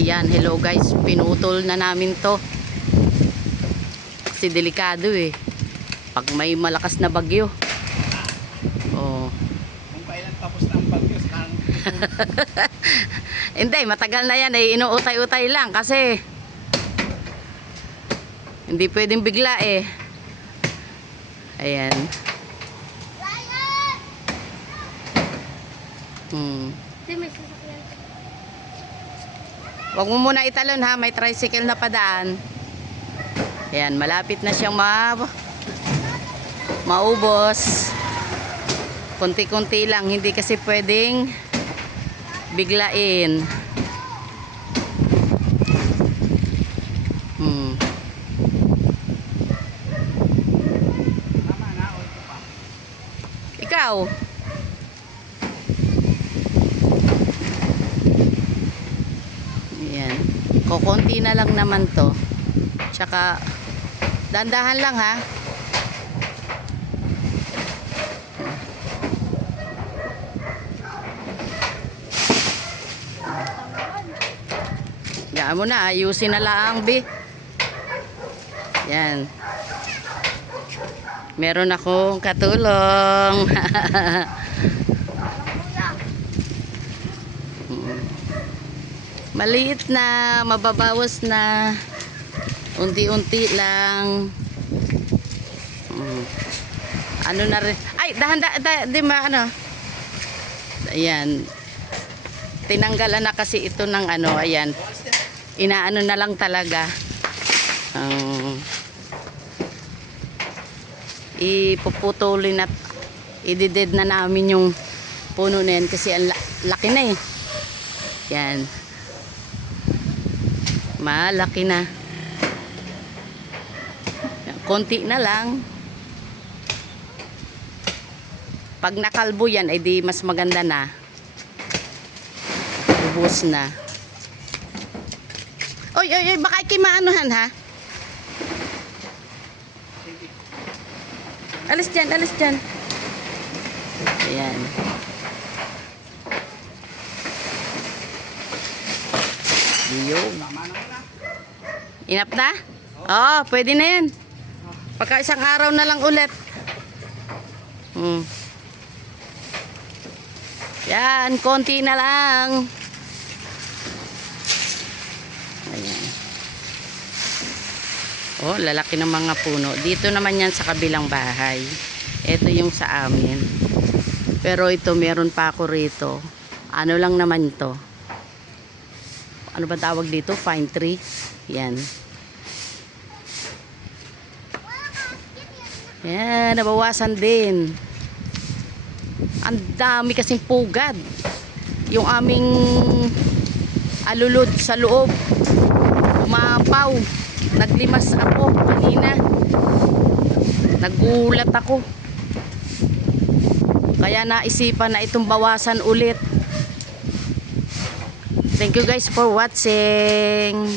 Ayan, hello guys, pinutol na namin to kasi delikado eh pag may malakas na bagyo. Oh. Kung kailan tapos na ang bagyo saan? Hindi, matagal na yan eh, inuutay-utay lang kasi hindi pwedeng bigla eh. Ayan. Wag mo muna italon ha, may tricycle na padaan. Ayan, malapit na siyang maubos. Kunti-kunti lang, hindi kasi pwedeng biglain. Ikaw? Ayan. Kukunti na lang naman to. Tsaka, dandahan lang ha. Gaan mo na, ayusin na lang, Bi. Yan. Meron akong katulong. Maliit na, mababawas na. Unti-unti lang. Ano na rin. Ay, di ba ano? Ayan. Tinanggalan na kasi ito ng ano, ayan. Inaano na lang talaga. Ipuputulin at ididid na namin yung puno na yan kasi ang laki na eh. Yan. Malaki na. Konti na lang. Pag nakalbo yan, ay di mas maganda na. Ubus na. Oy, oy, oy, baka ikimaanuhan ha. Alis dyan, alis dyan. Ayan. Iyog. Inap na? Oo, pwede na yan. Pagka isang araw na lang ulit. Yan, konti na lang. Ayan. Oh, lalaki ng mga puno. Dito naman yan sa kabilang bahay. Ito yung sa amin. Pero ito, meron pa ako rito. Ano lang naman ito? Ano ba tawag dito? Pine tree. Yan. Yan, nabawasan din. Ang dami kasing pugad. Yung aming alulod sa loob. Umapaw. Naglimas ako kanina. Nagulat ako. Kaya naisipan na itong bawasan ulit. Thank you guys for watching.